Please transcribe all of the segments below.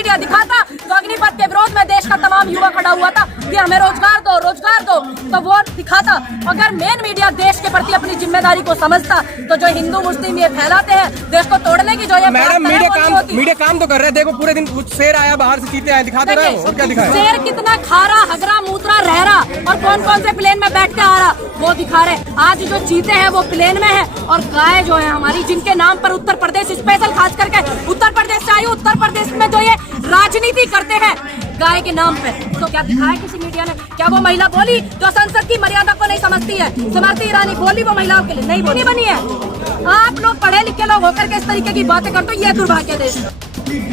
Media दिखाता तो अग्निपथ के विरोध में देश का तमाम युवा खड़ा हुआ था कि हमें रोजगार दो, तो वो दिखाता। अगर मेन मीडिया देश के प्रति अपनी जिम्मेदारी को समझता तो जो हिंदू मुस्लिम ये फैलाते हैं देश को तोड़ने की, जो ये मैडम मीडिया काम तो कर रहे हैं। देखो पूरे दिन कुछ शेर आया बाहर से, चीते आए, दिखाते रहे हो और क्या दिखाया? शेर कितना खारा, हगरा, मूत्रा, रहरा और कौन कौन से प्लेन में बैठ के आ रहा वो दिखा रहे। आज जो चीते हैं वो प्लेन में है और गाय जो है हमारी, जिनके नाम पर उत्तर प्रदेश स्पेशल खास करके उत्तर प्रदेश से आई, उत्तर प्रदेश में जो ये राजनीति करते हैं गाय के नाम पे, तो क्या दिखाया किसी मीडिया ने? क्या वो महिला बोली जो संसद की मर्यादा को नहीं समझती है? स्मृति ईरानी बोली वो महिलाओं के लिए नहीं बोली बनी है। आप लोग पढ़े लिखे लोग होकर के इस तरीके की बातें करते हो, ये दुर्भाग्य देश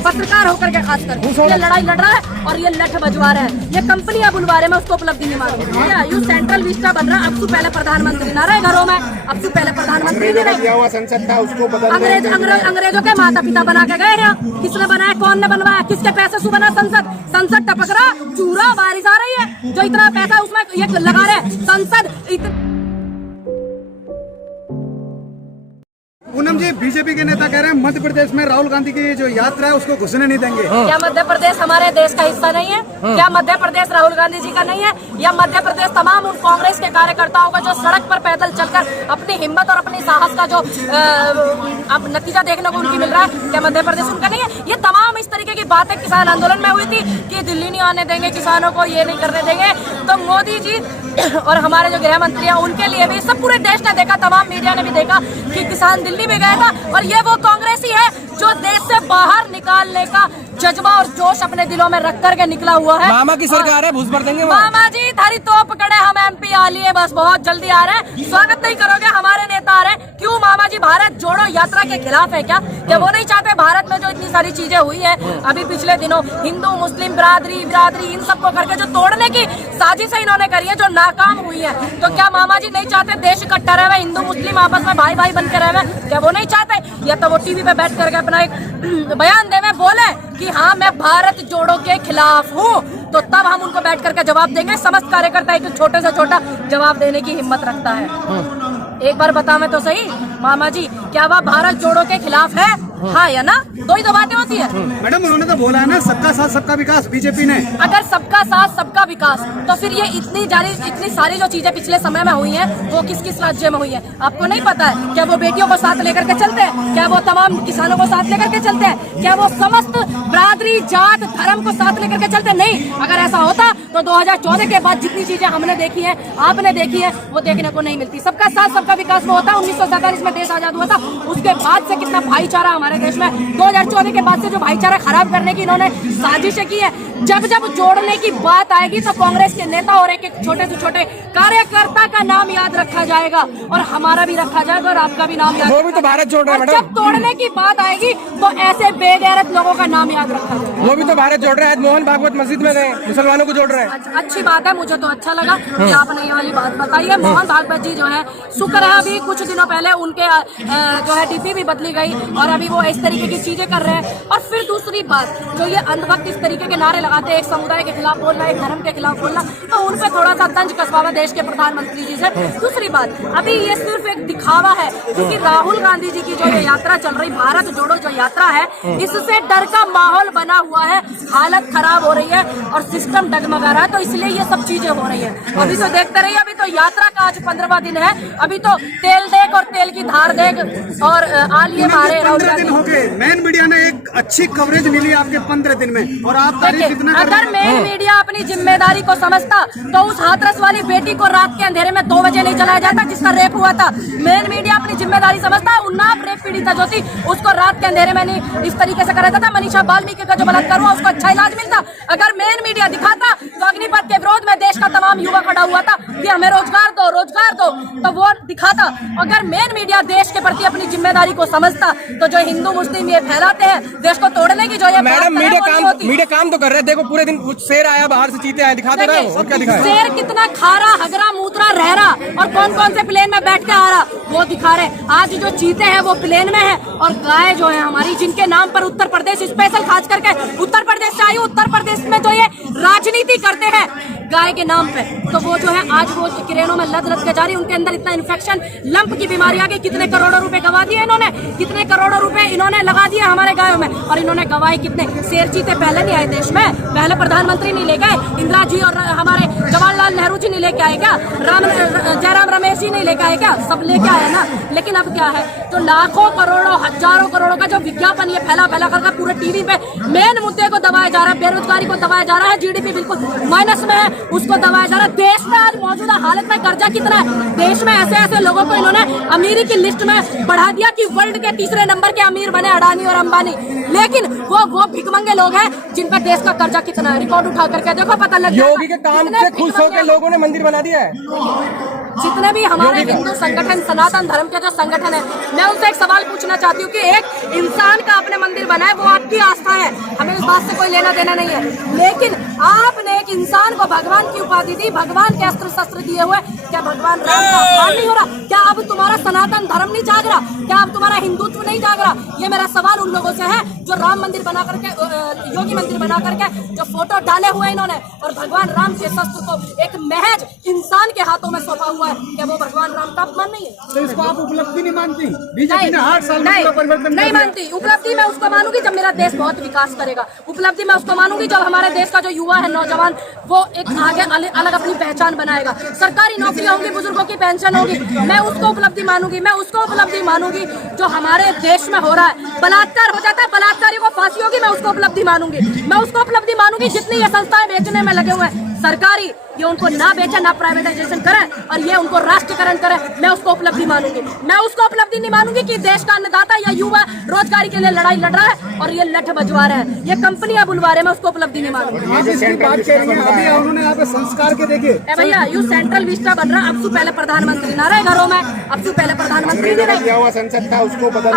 पत्रकार होकर के खासकर ये लड़ाई लड़ रहा है और ये लठ बजवा रहा है, ये कंपनियां बुलवा रहे हैं, मैं उसको उपलब्धि नहीं मानूंगा। यू सेंट्रल विस्टा बन रहा, अब से पहले प्रधानमंत्री ना रहे घरों में, अब से पहले प्रधानमंत्री नहीं रहे। संसद था उसको अंग्रेजों के माता पिता बना के गए हैं। किसने बनाया, कौन ने बनवाया, किसके पैसे से बना संसद टपक रहा, चूरा बारिश आ रही है, जो इतना पैसा उसमें ये लगा रहे संसद। पूनम जी, बीजेपी के नेता कह रहे हैं मध्य प्रदेश में राहुल गांधी की जो यात्रा है उसको घुसने नहीं देंगे। क्या मध्य प्रदेश हमारे देश का हिस्सा नहीं है? क्या मध्य प्रदेश राहुल गांधी जी का नहीं है? या मध्य प्रदेश तमाम उन कांग्रेस के कार्यकर्ताओं का जो सड़क पर पैदल चलकर अपनी हिम्मत और अपनी साहस का जो अब नतीजा देखने को उनकी मिल रहा है, क्या मध्य प्रदेश उनका नहीं है? ये तमाम इस तरीके की बातें किसान आंदोलन में हुई थी कि दिल्ली नहीं आने देंगे किसानों को, ये नहीं करने देंगे। तो मोदी जी और हमारे जो गृह मंत्री हैं उनके लिए भी, सब पूरे देश ने देखा, तमाम मीडिया ने भी देखा कि किसान दिल्ली में गया था और ये वो कांग्रेसी है जो देश से बाहर निकालने का जज्बा और जोश अपने दिलों में रख करके निकला हुआ है। मामा की सरकार है, भूस भर देंगे मामा जी, थारी तो पकड़े, हम एमपी आ लिए, बस बहुत जल्दी आ रहे हैं, स्वागत नहीं करोगे, हमारे नेता आ रहे हैं। क्यों मामा जी भारत जोड़ो यात्रा के खिलाफ है क्या? वो नहीं चाहते भारत में जो इतनी सारी चीजें हुई है अभी पिछले दिनों, हिंदू मुस्लिम बिरादरी इन सबको करके जो तोड़ने की साजिशें इन्होंने करी है, जो नाकाम हुई है, तो क्या मामा जी नहीं चाहते देश इकट्ठा रहे, हिंदू मुस्लिम आपस में भाई भाई बन के रहे? क्या वो नहीं चाहते? या तो वो टीवी पे बैठ करके अपना एक बयान देवे, बोले कि हाँ मैं भारत जोड़ो के खिलाफ हूँ, तो तब हम उनको बैठ करके जवाब देंगे। समस्त कार्यकर्ता एक छोटे से छोटा जवाब देने की हिम्मत रखता है। एक बार बतावे तो सही मामा जी, क्या वह भारत जोड़ो के खिलाफ है? हाँ या ना? दो ही तो बातें होती है। मैडम उन्होंने तो बोला है ना सबका साथ सबका विकास, बीजेपी ने। अगर सबका साथ सबका विकास, तो फिर ये इतनी सारी जो चीजें पिछले समय में हुई हैं वो किस किस राज्य में हुई है आपको नहीं पता है? क्या वो बेटियों को साथ लेकर के चलते हैं? क्या वो तमाम किसानों को साथ लेकर के चलते हैं? क्या वो समस्त बिरादरी जात धर्म को साथ लेकर के चलते? नहीं। अगर ऐसा होता तो 2014 के बाद जितनी चीजें हमने देखी है, आपने देखी है, वो देखने को नहीं मिलती। सबका साथ सबका विकास वो होता है 1947 में देश आजाद हुआ था, उसके बाद से कितना भाईचारा हमारे देश में, 2014 के बाद से जो भाईचारा खराब करने की इन्होंने साजिशें की है। जब जब जोड़ने की बात आएगी तो कांग्रेस के नेता और एक छोटे से छोटे कार्यकर्ता का नाम याद रखा जाएगा और हमारा भी रखा जाएगा और आपका भी नाम याद। वो भी तो भारत जोड़ रहा है मैडम। जब तोड़ने की बात आएगी तो ऐसे बेगैरत लोगों का नाम याद रखा जाएगा। वो भी तो भारत जोड़ रहे हैं। मोहन भागवत मस्जिद में गए, मुसलमानों को जोड़ रहे हैं। अच्छी बात है, मुझे तो अच्छा लगा कि आपने ये वाली बात बताई है। मोहन भागवत जी जो है, शुक्र है अभी कुछ दिनों पहले उनके जो है डीपी भी बदली गई और अभी वो इस तरीके की चीजें कर रहे हैं। और फिर दूसरी बात, जो ये अंधभक्त इस तरीके के नारे लगाते हैं, एक समुदाय के खिलाफ बोलना, एक धर्म के खिलाफ बोलना, तो उन पे थोड़ा सा तंज कसवावा देश के प्रधानमंत्री जी से। दूसरी बात, अभी ये सिर्फ एक दिखावा है क्योंकि राहुल गांधी जी की जो ये यात्रा चल रही, भारत जोड़ो जो यात्रा है, इससे डर का माहौल बना हुआ है, हालत खराब हो रही है और सिस्टम डगमगा रहा है, तो इसलिए ये सब चीजें हो रही है। अभी तो देखते रहिए, अभी तो यात्रा का आज 15वां दिन है, अभी तो तेल देख और तेल की धार देख और आलिए मारे। 15 दिन हो गए, मेन मीडिया ने एक अच्छी कवरेज मिली आपके 15 दिन में और आप अगर मेन मीडिया अपनी जिम्मेदारी को समझता तो उस हाथरस वाली बेटी को रात के अंधेरे में 2 बजे नहीं चलाया जाता जिसका रेप हुआ था। मेन मीडिया अपनी जिम्मेदारी समझता, उन्नाव रेप पीड़िता जो थी उसको रात के अंधेरे में नहीं इस तरीके से करा जाता। मनीषा वाल्मीकि का जो बलात्कार हुआ उसको अच्छा इलाज मिलता। अगर मेन मीडिया दिखाता तो अग्निपथ के विरोध में देश का तमाम युवा खड़ा हुआ था कि हमें रोजगार दो, तो वो दिखाता। अगर मेन मीडिया देश के प्रति अपनी जिम्मेदारी को समझता तो जो हिंदू मुस्लिम ये फैलाते हैं देश को तोड़ने की, जो ये मैडम मीडिया काम तो कर रहे हैं। देखो पूरे दिन कुछ शेर आया बाहर से, चीते आए, दिखाते रहे हो और क्या दिखाया? शेर कितना खारा, हगरा, मूत्रा, रहरा और कौन कौन से प्लेन में बैठ के आ रहा वो दिखा रहे। आज जो चीते हैं वो प्लेन में है और गाय जो है हमारी, जिनके नाम पर उत्तर प्रदेश स्पेशल खास करके उत्तर प्रदेश से आई, उत्तर प्रदेश में जो ये राजनीति करते हैं गाय के नाम पे, तो वो जो है आज वो किरणों में लद के जा रही है, उनके अंदर इतना इन्फेक्शन, लंप की बीमारी आ गई। कितने करोड़ों रुपए गवा दिए इन्होंने, कितने करोड़ों रुपए इन्होंने लगा दिए हमारे गायों में, और इन्होंने गवाए कितने। शेर चीते पहले नहीं आए देश में, पहले प्रधानमंत्री नहीं ले गए, इंदिरा जी और हमारे जवाहरलाल नेहरू जी नहीं लेके आए क्या, जयराम रमेश जी नहीं लेके आए क्या, सब लेके आए ना। लेकिन अब क्या है, तो लाखों करोड़ों हजारों करोड़ों का जो विज्ञापन ये फैला करके पूरे टीवी पे मेन मुद्दे को दबाया जा रहा है, बेरोजगारी को दबाया जा रहा है, जीडीपी बिल्कुल माइनस में है उसको दबाया जा रहा है। देश में आज मौजूदा हालत में कर्जा कितना है, देश में ऐसे ऐसे लोगों को इन्होंने अमीरी की लिस्ट में बढ़ा दिया कि वर्ल्ड के तीसरे नंबर के अमीर बने अडानी और अंबानी। लेकिन वो भिखमंगे लोग हैं जिन पर देश का कर्जा कितना है, रिकॉर्ड उठा करके देखो, पता लग जाएगा। योगी के काम से खुश होकर लोगों ने मंदिर बना दिया है। जितने भी हमारे हिंदू संगठन, सनातन धर्म के जो संगठन है, मैं उनसे एक सवाल पूछना चाहती हूँ कि एक इंसान का अपने मंदिर बना है, वो आपकी आस्था है, हमें इस बात से कोई लेना देना नहीं है। लेकिन आपने एक इंसान को भगवान की उपाधि दी, भगवान के अस्त्र शस्त्र दिए हुए, क्या भगवान राम का अपमान नहीं हो रहा? क्या अब तुम्हारा सनातन धर्म नहीं जाग रहा? क्या अब तुम्हारा हिंदुत्व नहीं जाग रहा? ये मेरा सवाल उन लोगों से है जो राम मंदिर बना करके, योगी मंदिर बना करके जो फोटो डाले हुए इन्होंने, और भगवान राम के शस्त्र को एक महज इंसान के हाथों में सौंपा हुआ है, क्या वो भगवान राम का अपमान नहीं है? तो इसको आप उपलब्धि नहीं मानती? बीजेपी ने 8 साल में पूरा परिवर्तन नहीं मानती। उपलब्धि मैं उसको मानूंगी जब मेरा देश बहुत विकास करेगा। उपलब्धि मैं उसको मानूंगी जब हमारे देश का जो युवा है, नौजवान, वो एक आगे अलग अपनी पहचान बनाएगा, सरकारी नौकरियां होंगी, बुजुर्गों की पेंशन होगी, मैं उसको उपलब्धि मानूंगी। मैं उसको उपलब्धि मानूंगी जो हमारे देश में हो रहा है, बलात्कार हो जाता है, बलात्कारी को फांसी होगी, मैं उसको उपलब्धि मानूंगी। मैं उसको उपलब्धि मानूंगी जितनी ये संस्थाएं बेचने में लगे हुए हैं सरकारी, ये उनको ना बेचे, ना प्राइवेटाइजेशन करे, और ये उनको राष्ट्रीयकरण करे, मैं उसको उपलब्धि मानूंगी। मैं उसको उपलब्धि नहीं मानूंगी कि देश का अन्नदाता या युवा रोजगारी के लिए लड़ाई लड़ रहा है और ये लठ बजवा रहे हैं, ये कंपनियां बुलवा रहे हैं, मैं उसको उपलब्धि नहीं मानूंगी। आप इसकी बात करेंगे, अभी उन्होंने यहाँ पे संस्कार के देखे भैया, यू सेंट्रल विस्टा बन रहा, अब से पहले प्रधानमंत्री ना रहे घरों में, अब से पहले प्रधानमंत्री नहीं रहे, संसद था उसको बदल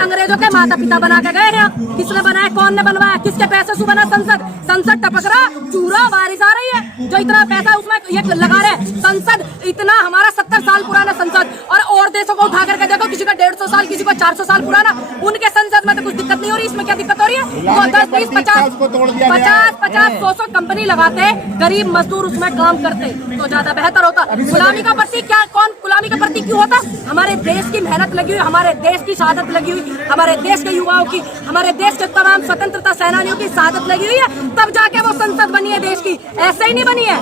अंग्रेजों के माता पिता बना के गए हैं। किसने बनाया, कौन ने बनवाया, किसके पैसे से बना संसद? संसद टपक रहा, चूरा बारिश आ रही है, जो इतना पैसा उसमें ये लगा रहे। संसद इतना, हमारा 70 साल पुराना संसद, और देशों को उठा करके देखो, किसी का 150 साल, किसी को 400 साल पुराना, उनके संसद में तो कुछ दिक्कत नहीं हो रही। इसमें क्या दिक्कत हो रही है? 10, 20, 50, 100 कंपनी लगाते, गरीब मजदूर उसमें काम करते तो ज्यादा बेहतर होता। गुलामी का प्रतीक क्या, कौन गुलामी का प्रतीक क्यों होता? हमारे देश की मेहनत लगी हुई, हमारे देश की शहादत लगी हुई, हमारे देश के युवाओं की, हमारे देश के तमाम स्वतंत्रता सेनानियों की शहादत लगी हुई है, तब जाके वो संसद बनी है देश की, ऐसे ही नहीं बनी है।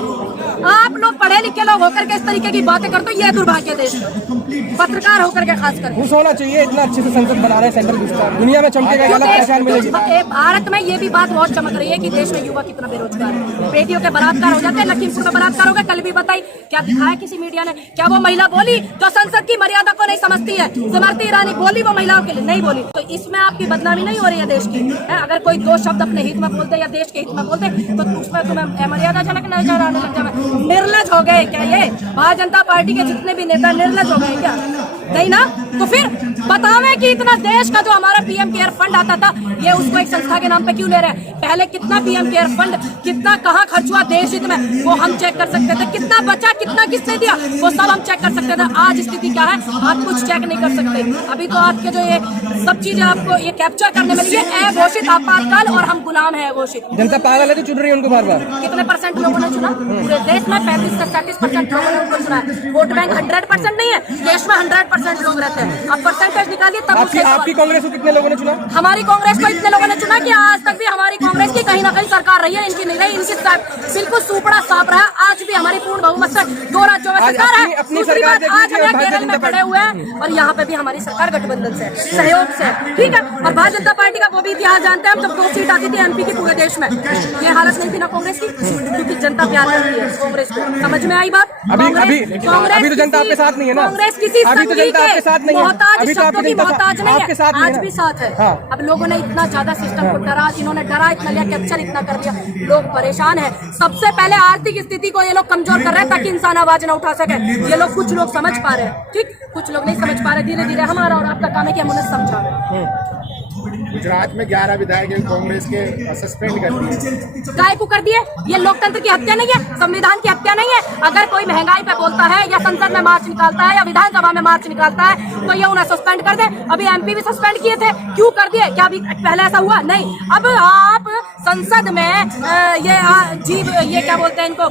आप लोग पढ़े लिखे लोग होकर के इस तरीके की बातें करते हो, ये दुर्भाग्य देश, पत्रकार होकर के खास कर खुश होना चाहिए, इतना अच्छे से संसद बना रहे हैं सेंट्रल विस्टा, दुनिया में चमकेगा, अलग पहचान मिलेगी। भारत में ये भी बात बहुत चमक रही है कि देश में युवा कितना बेरोजगार है, बेटियों के बलात्कार हो जाते हैं, लखीमपुर में बलात्कार हो गया, कल भी बताई, क्या दिखाया किसी मीडिया ने? क्या वो महिला बोली जो संसद की मर्यादा को नहीं समझती है? स्मृति ईरानी बोली, वो महिलाओं के लिए नहीं बोली। तो इसमें आपकी बदनामी नहीं हो रही है देश की? अगर कोई 2 शब्द अपने हित में बोलते या देश के हित में बोलते तो उसमें तुम्हें मर्यादा झलक नजर आने लग जाए। निर्लज हो गए क्या ये भारतीय जनता पार्टी के जितने भी नेता? निर्लज हो गए क्या? नहीं ना? तो फिर बतावे कि इतना देश का जो हमारा पीएम केयर फंड आता था, ये उसको एक संस्था के नाम पे क्यों ले रहे हैं? पहले कितना पीएम केयर फंड, कितना कहाँ खर्च हुआ देश हित में, वो हम चेक कर सकते थे। कितना बचा, कितना किसने दिया, वो सब हम चेक कर सकते थे। आज स्थिति क्या है, आप कुछ चेक नहीं कर सकते। अभी तो आपके जो ये सब चीजें आपको ये कैप्चर करने में लिए अघोषित आपातकाल, और हम गुलाम है अघोषित। जनता पागल है तो चुन रही है उनको बार बार। कितने % लोगों ने चुना? पूरे देश में 35 से 40% लोगों ने उनको चुना है। वोट बैंक 100% नहीं है, देश में 100% लोग रहते हैं। आप परसेंटेज निकालिए तब। आपकी कांग्रेस को कितने लोगों ने चुना? हमारी कांग्रेस को इतने लोगों ने चुना कि आज तक भी हमारी कांग्रेस की कहीं ना कहीं सरकार रही है, इनकी नहीं रही। इनकी बिल्कुल सुपड़ा साफ रहा। आज भी हमारी पूर्ण बहुमत से 2 राज्यों में सरकार है। दूसरी बात, आज हम केरल में खड़े हुए हैं और यहाँ पे भी हमारी सरकार गठबंधन से, सहयोग से, ठीक है। और भारतीय जनता पार्टी का वो भी इतिहास जानते हैं हम, जब 2 सीट आती थी एमपी की पूरे देश में, ये हालत नहीं थी ना कांग्रेस की, क्योंकि जनता प्यार करती है कांग्रेस को। समझ में आई बात? अभी तो जनता आपके साथ नहीं है ना। कांग्रेस किसी अभी तो जनता आपके साथ नहीं है, मोहताज शब्दों की मोहताज नहीं आपके साथ है, आज भी साथ है। हाँ। अब लोगों ने इतना ज्यादा सिस्टम को डरा, इन्होंने डरा इतना लिया, कैप्चर इतना कर लिया, लोग परेशान है। सबसे पहले आर्थिक स्थिति को ये लोग कमजोर कर रहे हैं ताकि इंसान आवाज न उठा सके। ये लोग, कुछ लोग समझ पा रहे हैं, ठीक, कुछ लोग नहीं समझ पा रहे। धीरे धीरे हमारा और आपका काम है कि हम उन्हें समझा रहे हैं। गुजरात में 11 विधायक कांग्रेस के सस्पेंड कर दिए। काय को कर दिए? ये लोकतंत्र की हत्या नहीं है, संविधान की हत्या नहीं है। अगर कोई महंगाई पे बोलता है या संसद में मार्च निकालता है या विधानसभा में मार्च निकालता है तो ये उन्हें सस्पेंड कर दे। अभी एमपी भी सस्पेंड किए थे, क्यों कर दिए? क्या अभी पहले ऐसा हुआ? नहीं। अब आप संसद में ये क्या बोलते हैं इनको,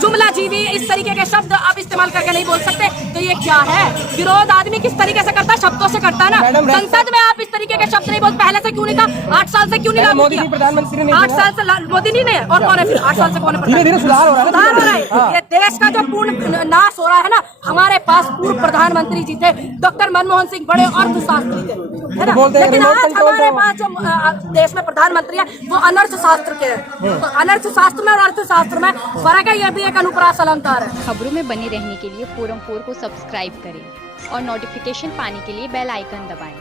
जुमला जीवी इस तरीके के शब्द आप इस्तेमाल करके नहीं बोल सकते। तो ये क्या है? विरोध आदमी किस तरीके से करता है? शब्दों से करता है ना। संसद में आप इस तरीके के शब्द नहीं बोलते। पहले से क्यों नहीं कहा? 8 साल से क्यों नहीं लागू मोदी किया? जी प्रधानमंत्री ने 8 साल से मोदी नहीं ने, और कौन है फिर? 8 साल से कौन है? धीरे धीरे सुधार हो रहा है, सुधार हो रहा है। ये देश का जो पूर्ण नाश हो रहा है ना, हमारे पास पूर्व प्रधानमंत्री जी थे, डॉक्टर मनमोहन सिंह, बड़े अर्थशास्त्री थे, है ना। लेकिन आज हमारे पास जो देश में प्रधानमंत्री है वो अनर्थशास्त्र के हैं। तो अनर्थशास्त्र में और अर्थशास्त्र में फर्क है, ये भी एक अनुप्रास अलंकार है। खबरों में बने रहने के लिए फोरम 4 को सब्सक्राइब करें और नोटिफिकेशन पाने के लिए बेल आइकन दबाएं।